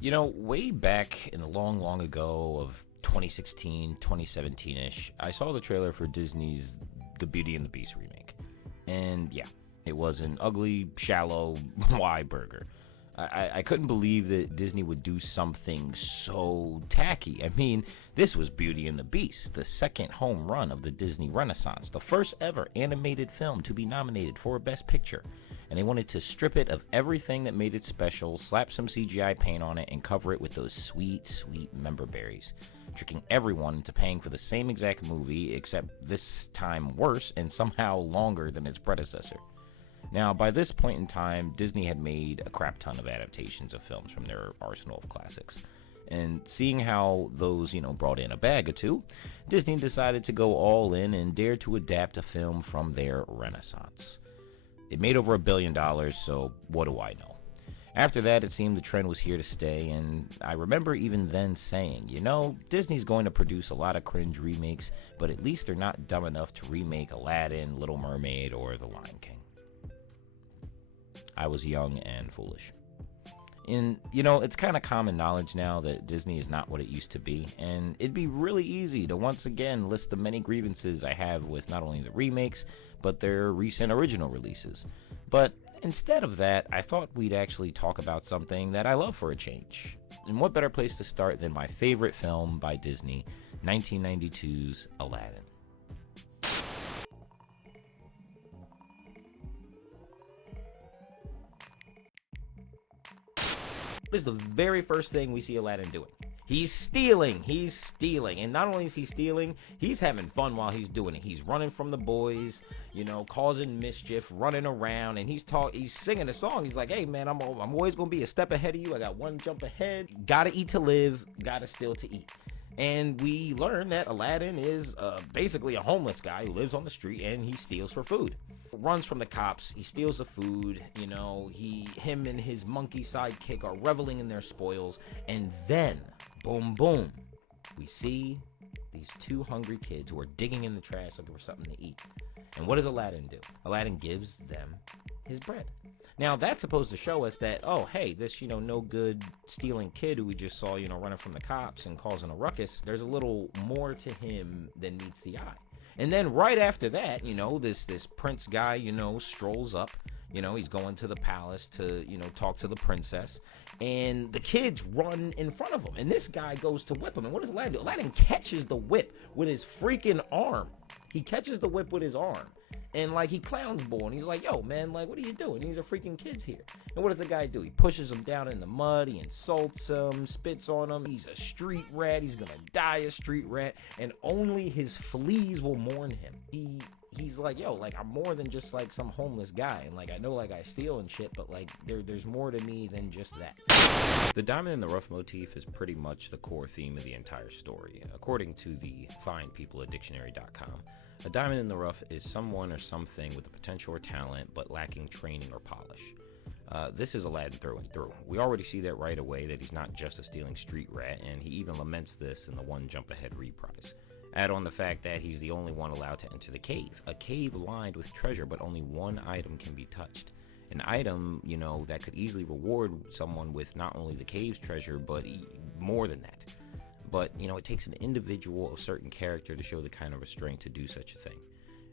Way back in the long, long ago of 2016, 2017-ish, I saw the trailer for Disney's The Beauty and the Beast remake. And yeah, it was an ugly, shallow, why burger. I couldn't believe that Disney would do something so tacky. I mean, this was Beauty and the Beast, the second home run of the Disney Renaissance, the first ever animated film to be nominated for Best Picture. And they wanted to strip it of everything that made it special, slap some CGI paint on it, and cover it with those sweet, sweet member berries, tricking everyone into paying for the same exact movie, except this time worse and somehow longer than its predecessor. Now, by this point in time, Disney had made a crap ton of adaptations of films from their arsenal of classics. And seeing how those, brought in a bag or two, Disney decided to go all in and dare to adapt a film from their Renaissance. It made over $1 billion, so what do I know? After that, it seemed the trend was here to stay, and I remember even then saying, Disney's going to produce a lot of cringe remakes, but at least they're not dumb enough to remake Aladdin, Little Mermaid, or The Lion King. I was young and foolish. And, it's kind of common knowledge now that Disney is not what it used to be, and it'd be really easy to once again list the many grievances I have with not only the remakes, but their recent original releases. But instead of that, I thought we'd actually talk about something that I love for a change. And what better place to start than my favorite film by Disney, 1992's Aladdin. What is the very first thing we see Aladdin doing? He's stealing. And not only is he stealing, he's having fun while he's doing it. He's running from the boys, causing mischief, running around, and he's singing a song. He's like, hey, man, I'm always going to be a step ahead of you. I got one jump ahead. Gotta eat to live, gotta steal to eat. And we learn that Aladdin is basically a homeless guy who lives on the street, and he steals for food. Runs from the cops, he steals the food, him and his monkey sidekick are reveling in their spoils, and then, boom, boom, we see these two hungry kids who are digging in the trash looking for something to eat. And what does Aladdin do? Aladdin gives them his bread. Now, that's supposed to show us that, oh, hey, this, no good stealing kid who we just saw, running from the cops and causing a ruckus, there's a little more to him than meets the eye. And then right after that, this prince guy, strolls up. He's going to the palace to, talk to the princess. And the kids run in front of him. And this guy goes to whip him. And what does Aladdin do? Aladdin catches the whip with his freaking arm. He catches the whip with his arm. And, he clowns Bull. And he's like, yo, man, what are you doing? These are freaking kids here. And what does the guy do? He pushes him down in the mud. He insults him, spits on him. He's a street rat. He's going to die a street rat. And only his fleas will mourn him. He's like, yo, I'm more than just, some homeless guy. And, I know, I steal and shit, but, there's more to me than just that. The diamond in the rough motif is pretty much the core theme of the entire story. According to the fine people at dictionary.com, a diamond in the rough is someone or something with the potential or talent, but lacking training or polish. This is Aladdin through and through. We already see that right away, that he's not just a stealing street rat, and he even laments this in the One Jump Ahead reprise. Add on the fact that he's the only one allowed to enter the cave. A cave lined with treasure, but only one item can be touched. An item, that could easily reward someone with not only the cave's treasure, but more than that. But, it takes an individual of certain character to show the kind of restraint to do such a thing.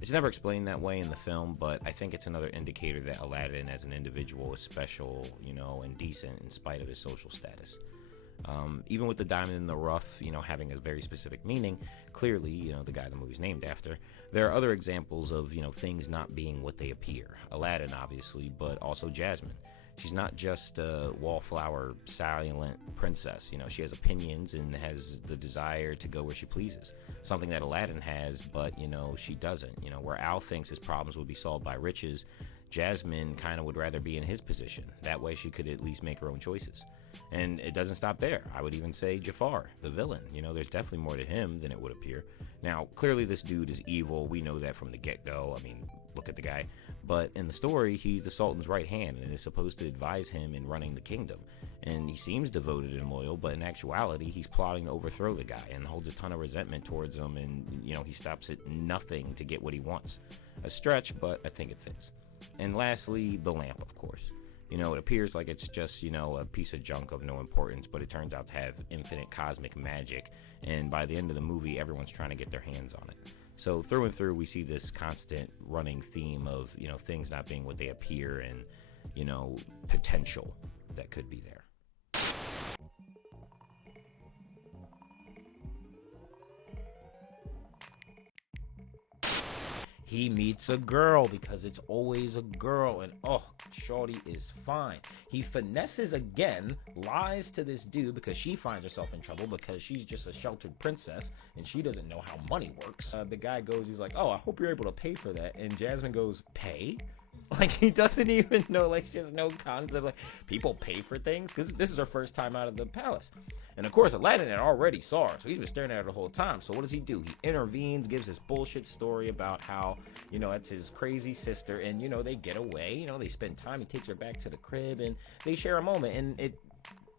It's never explained that way in the film, but I think it's another indicator that Aladdin as an individual is special, and decent in spite of his social status. Even with the diamond in the rough, having a very specific meaning, clearly, the guy the movie's named after, there are other examples of, things not being what they appear. Aladdin, obviously, but also Jasmine. She's not just a wallflower, silent princess. She has opinions and has the desire to go where she pleases. Something that Aladdin has, but, she doesn't. Where Al thinks his problems would be solved by riches, Jasmine kind of would rather be in his position. That way she could at least make her own choices. And it doesn't stop there. I would even say Jafar, the villain. There's definitely more to him than it would appear. Now, clearly this dude is evil. We know that from the get-go. I mean, look at the guy. But in the story, he's the Sultan's right hand and is supposed to advise him in running the kingdom. And he seems devoted and loyal, but in actuality, he's plotting to overthrow the guy and holds a ton of resentment towards him. And, he stops at nothing to get what he wants. A stretch, but I think it fits. And lastly, the lamp, of course. You know, it appears like it's just, you know, a piece of junk of no importance, but it turns out to have infinite cosmic magic, and by the end of the movie, everyone's trying to get their hands on it. So through and through, we see this constant running theme of, you know, things not being what they appear, and, you know, potential that could be there. He meets a girl, because it's always a girl, and oh, shorty is fine. He finesses again, lies to this dude because she finds herself in trouble because she's just a sheltered princess and she doesn't know how money works. The guy goes, he's like, oh, I hope you're able to pay for that. And Jasmine goes, pay? Like, he doesn't even know, like, she has no concept, like, people pay for things? Because this is her first time out of the palace. And, of course, Aladdin had already saw her, so he was staring at her the whole time. So what does he do? He intervenes, gives this bullshit story about how, you know, that's his crazy sister, and, you know, they get away, you know, they spend time, he takes her back to the crib, and they share a moment, and it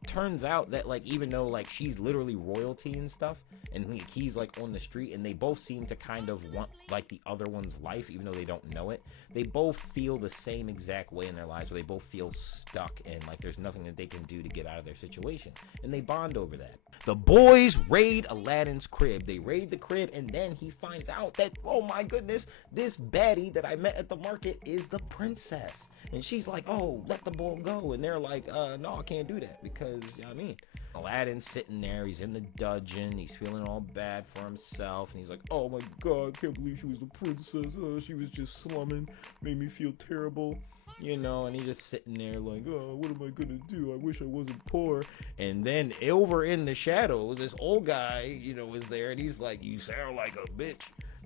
turns out that, like, even though, like, she's literally royalty and stuff, and he's like on the street, and they both seem to kind of want, like, the other one's life, even though they don't know it, they both feel the same exact way in their lives, where they both feel stuck, and like there's nothing that they can do to get out of their situation, and they bond over that. The boys raid Aladdin's crib. They raid the crib, and then he finds out that, oh my goodness, this baddie that I met at the market is the princess. And she's like, oh, let the ball go. And they're like, no, I can't do that, because, you know what I mean? Aladdin's sitting there, he's in the dungeon, he's feeling all bad for himself, and he's like, oh my god, I can't believe she was the princess, she was just slumming, made me feel terrible, you know, and he's just sitting there like, oh, what am I gonna do, I wish I wasn't poor. And then over in the shadows, this old guy, you know, is there, and he's like, you sound like a bitch.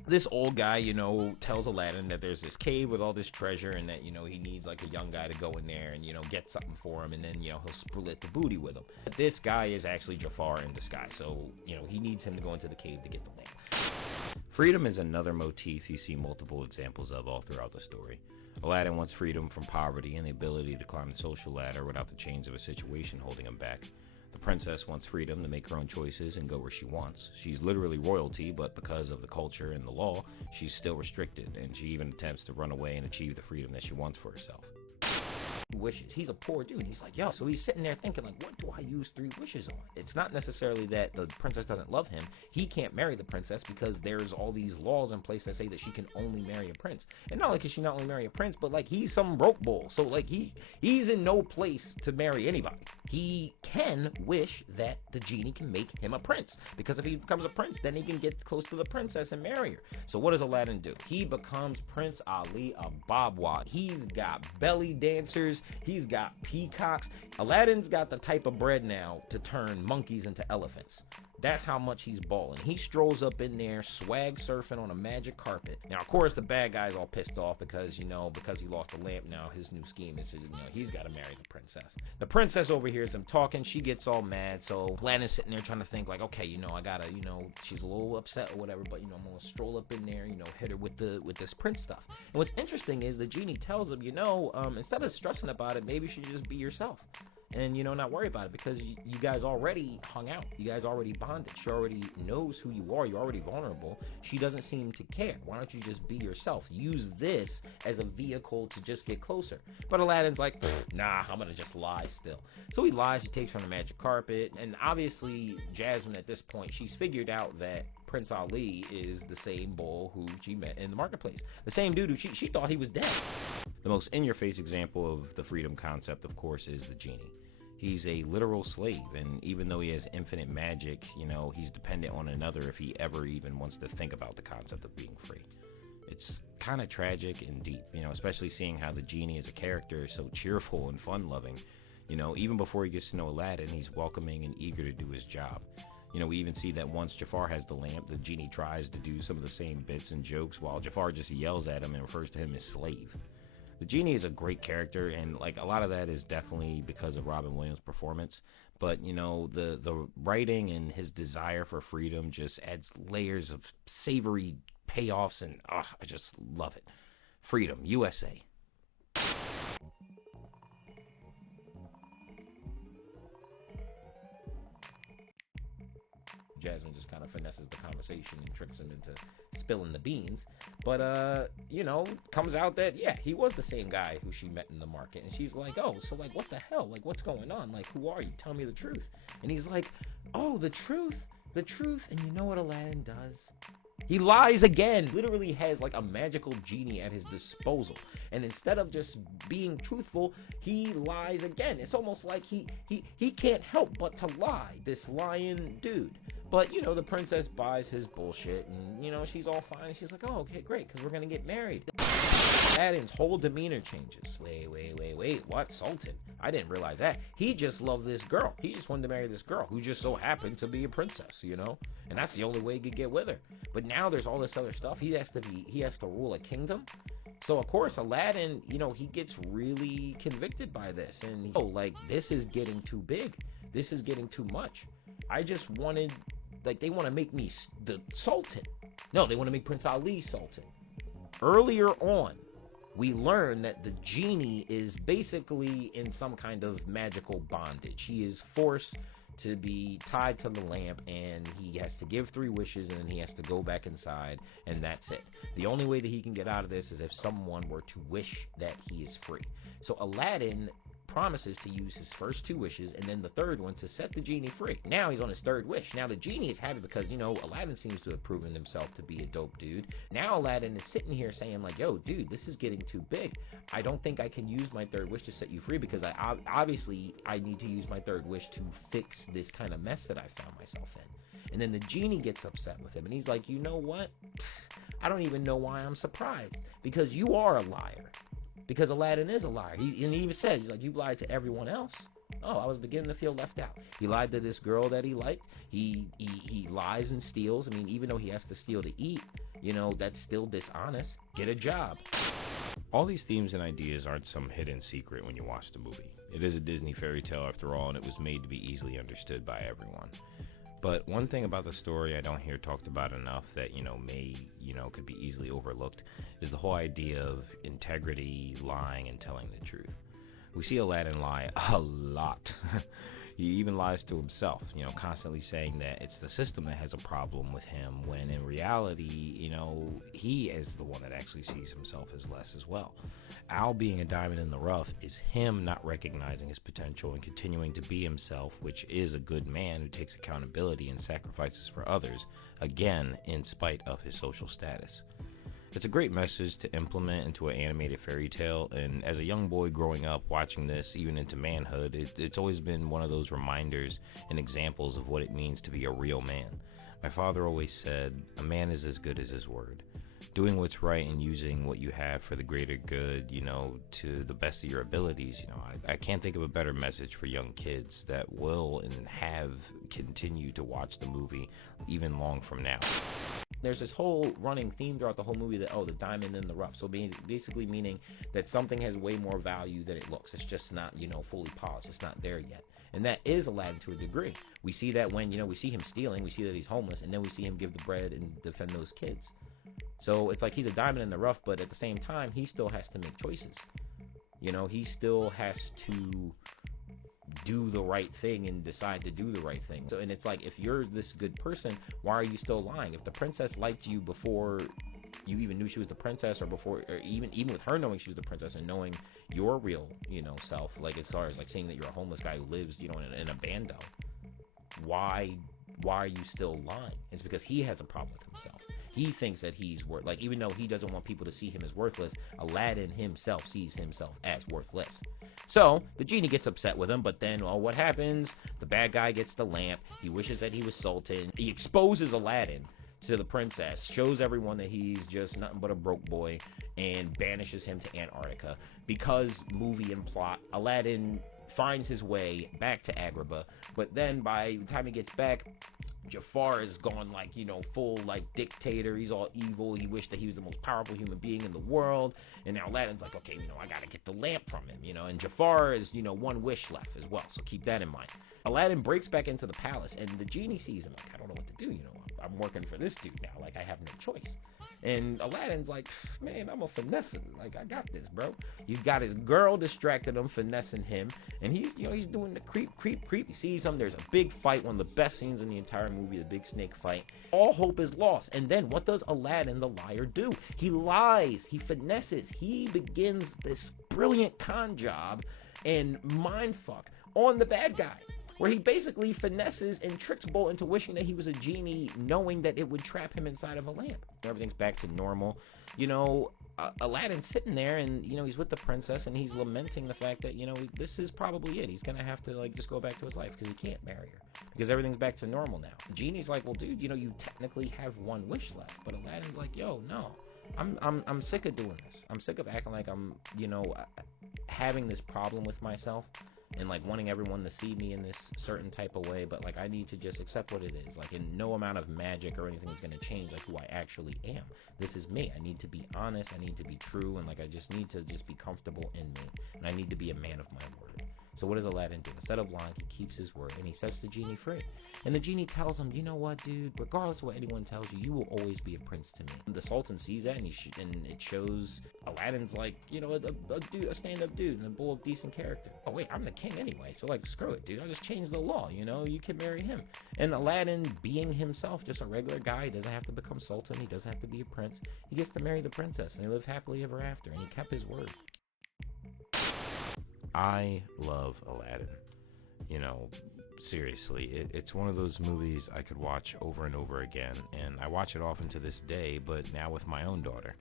This old guy, you know, tells Aladdin that there's this cave with all this treasure, and that, you know, he needs like a young guy to go in there and, you know, get something for him, and then, you know, he'll split the booty with him. But this guy is actually Jafar in disguise, so, you know, he needs him to go into the cave to get the lamp. Freedom is another motif you see multiple examples of all throughout the story. Aladdin wants freedom from poverty and the ability to climb the social ladder without the chains of a situation holding him back. The princess wants freedom to make her own choices and go where she wants. She's literally royalty, but because of the culture and the law, she's still restricted, and she even attempts to run away and achieve the freedom that she wants for herself. Wishes. He's a poor dude. He's like, yo, so he's sitting there thinking, like, what do I use 3 wishes on? It's not necessarily that the princess doesn't love him. He can't marry the princess because there's all these laws in place that say that she can only marry a prince. And not only can she not only marry a prince, but like, he's some broke bull. So like, he's in no place to marry anybody. He can wish that the genie can make him a prince, because if he becomes a prince, then he can get close to the princess and marry her. So what does Aladdin do? He becomes Prince Ali Ababwa. He's got belly dancers. He's got peacocks. Aladdin's got the type of bread now to turn monkeys into elephants. That's how much he's balling. He strolls up in there, swag surfing on a magic carpet. Now, of course, the bad guy's all pissed off because, you know, because he lost the lamp. Now his new scheme is, you know, he's got to marry the princess. The princess overhears him talking. She gets all mad. So Aladdin's sitting there trying to think, like, okay, you know, I gotta, you know, she's a little upset or whatever, but, you know, I'm gonna stroll up in there, you know, hit her with this prince stuff. And what's interesting is the genie tells him, you know, instead of stressing about it, maybe you should just be yourself. And, you know, not worry about it, because you guys already hung out. You guys already bonded. She already knows who you are. You're already vulnerable. She doesn't seem to care. Why don't you just be yourself? Use this as a vehicle to just get closer. But Aladdin's like, nah, I'm going to just lie still. So he lies. He takes her on the magic carpet. And obviously, Jasmine, at this point, she's figured out that Prince Ali is the same bull who she met in the marketplace. The same dude who she thought he was dead. The most in-your-face example of the freedom concept, of course, is the genie. He's a literal slave, and even though he has infinite magic, you know, he's dependent on another if he ever even wants to think about the concept of being free. It's kind of tragic and deep, you know, especially seeing how the genie as a character is so cheerful and fun-loving. You know, even before he gets to know Aladdin, he's welcoming and eager to do his job. You know, we even see that once Jafar has the lamp, the genie tries to do some of the same bits and jokes, while Jafar just yells at him and refers to him as slave. The genie is a great character, and like a lot of that is definitely because of Robin Williams' performance. But you know, the writing and his desire for freedom just adds layers of savory payoffs, and I just love it. Freedom, USA. Jasmine just kind of finesses the conversation and tricks him into spilling the beans. But, comes out that, yeah, he was the same guy who she met in the market. And she's like, oh, so, like, what the hell? Like, what's going on? Like, who are you? Tell me the truth. And he's like, oh, the truth. And you know what Aladdin does? He lies again. Literally has like a magical genie at his disposal. And instead of just being truthful, he lies again. It's almost like he can't help but to lie, this lying dude. But, the princess buys his bullshit, and, she's all fine. And she's like, oh, okay, great, because we're going to get married. Aladdin's whole demeanor changes. Wait, what? Sultan? I didn't realize that. He just loved this girl. He just wanted to marry this girl who just so happened to be a princess, And that's the only way he could get with her. But now there's all this other stuff. He has to rule a kingdom. So, of course, Aladdin, he gets really convicted by this. And, this is getting too big. This is getting too much. I just wanted, they want to make me the Sultan. No, they want to make Prince Ali Sultan. Earlier on, we learn that the genie is basically in some kind of magical bondage. He is forced to be tied to the lamp, and he has to give 3 wishes, and then he has to go back inside, and that's it. The only way that he can get out of this is if someone were to wish that he is free. So Aladdin promises to use his first 2 wishes and then the third one to set the genie free. Now he's on his 3rd wish. Now the genie is happy because, Aladdin seems to have proven himself to be a dope dude. Now Aladdin is sitting here saying like, yo, dude, this is getting too big. I don't think I can use my 3rd wish to set you free because I need to use my 3rd wish to fix this kind of mess that I found myself in. And then the genie gets upset with him and he's like, you know what? I don't even know why I'm surprised because you are a liar. Because Aladdin is a liar. He even says, he's like, you lied to everyone else. Oh, I was beginning to feel left out. He lied to this girl that he liked. He lies and steals. I mean, even though he has to steal to eat, that's still dishonest. Get a job. All these themes and ideas aren't some hidden secret when you watch the movie. It is a Disney fairy tale after all, and it was made to be easily understood by everyone. But one thing about the story I don't hear talked about enough that, could be easily overlooked is the whole idea of integrity, lying, and telling the truth. We see Aladdin lie a lot. He even lies to himself, constantly saying that it's the system that has a problem with him, when in reality, he is the one that actually sees himself as less as well. Al being a diamond in the rough is him not recognizing his potential and continuing to be himself, which is a good man who takes accountability and sacrifices for others, again, in spite of his social status. It's a great message to implement into an animated fairy tale, and as a young boy growing up watching this, even into manhood, it's always been one of those reminders and examples of what it means to be a real man. My father always said, a man is as good as his word. Doing what's right and using what you have for the greater good, to the best of your abilities, I can't think of a better message for young kids that will and have continued to watch the movie even long from now. There's this whole running theme throughout the whole movie that, the diamond in the rough. So basically meaning that something has way more value than it looks. It's just not, fully polished. It's not there yet. And that is Aladdin to a degree. We see that when, we see him stealing, we see that he's homeless, and then we see him give the bread and defend those kids. So it's like he's a diamond in the rough, but at the same time, he still has to make choices. He still has to do the right thing and decide to do the right thing. So, and it's like, if you're this good person, why are you still lying? If the princess liked you before you even knew she was the princess, or even with her knowing she was the princess and knowing your real, self, like as far as like saying that you're a homeless guy who lives, in a bando, why are you still lying? It's because he has a problem with himself. He thinks that he's even though he doesn't want people to see him as worthless, Aladdin himself sees himself as worthless. So the genie gets upset with him, but then, what happens? The bad guy gets the lamp. He wishes that he was Sultan. He exposes Aladdin to the princess, shows everyone that he's just nothing but a broke boy, and banishes him to Antarctica. Because movie and plot, Aladdin finds his way back to Agrabah, but then by the time he gets back, Jafar is gone full dictator. He's all evil. He wished that he was the most powerful human being in the world. And now Aladdin's like, okay, I gotta get the lamp from him, and Jafar is, one wish left as well. So keep that in mind. Aladdin breaks back into the palace, and the genie sees him like, I don't know what to do, I'm working for this dude now. I have no choice. And Aladdin's like, man, I'm a finesse him. Like, I got this, bro. He's got his girl distracted him, finessing him, and he's doing the creep. He sees him. There's a big fight, one of the best scenes in the entire movie, the big snake fight. All hope is lost. And then what does Aladdin, the liar, do? He lies. He finesses. He begins this brilliant con job and mindfuck on the bad guy, where he basically finesses and tricks Bull into wishing that he was a genie, knowing that it would trap him inside of a lamp. Everything's back to normal. Aladdin's sitting there, and he's with the princess, and he's lamenting the fact that this is probably it. He's gonna have to just go back to his life because he can't marry her because everything's back to normal now. Genie's like, well, dude, you technically have one wish left, but Aladdin's like, yo, no. I'm sick of doing this. I'm sick of acting like I'm, having this problem with myself and like wanting everyone to see me in this certain type of way, but like I need to just accept what it is. Like, and no amount of magic or anything is going to change like who I actually am. This is me. I need to be honest. I need to be true, and like I just need to just be comfortable in me, and I need to be a man of my word. So what does Aladdin do? Instead of lying, he keeps his word, and he sets the genie free. And the genie tells him, you know what, dude? Regardless of what anyone tells you, you will always be a prince to me. The Sultan sees that, and and it shows Aladdin's like, a stand-up dude and a bull of decent character. Oh wait, I'm the king anyway, so like, screw it, dude. I'll just change the law. You can marry him. And Aladdin, being himself, just a regular guy, doesn't have to become sultan. He doesn't have to be a prince. He gets to marry the princess, and they live happily ever after. And he kept his word. I love Aladdin. Seriously, it's one of those movies I could watch over and over again, and I watch it often to this day, but now with my own daughter.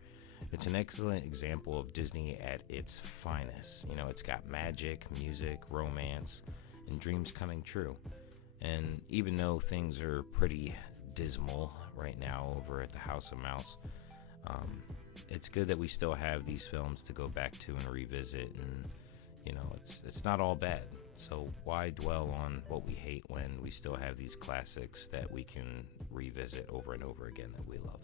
It's an excellent example of Disney at its finest. It's got magic, music, romance, and dreams coming true. And even though things are pretty dismal right now over at the House of Mouse, it's good that we still have these films to go back to and revisit, and it's not all bad. So why dwell on what we hate when we still have these classics that we can revisit over and over again that we love?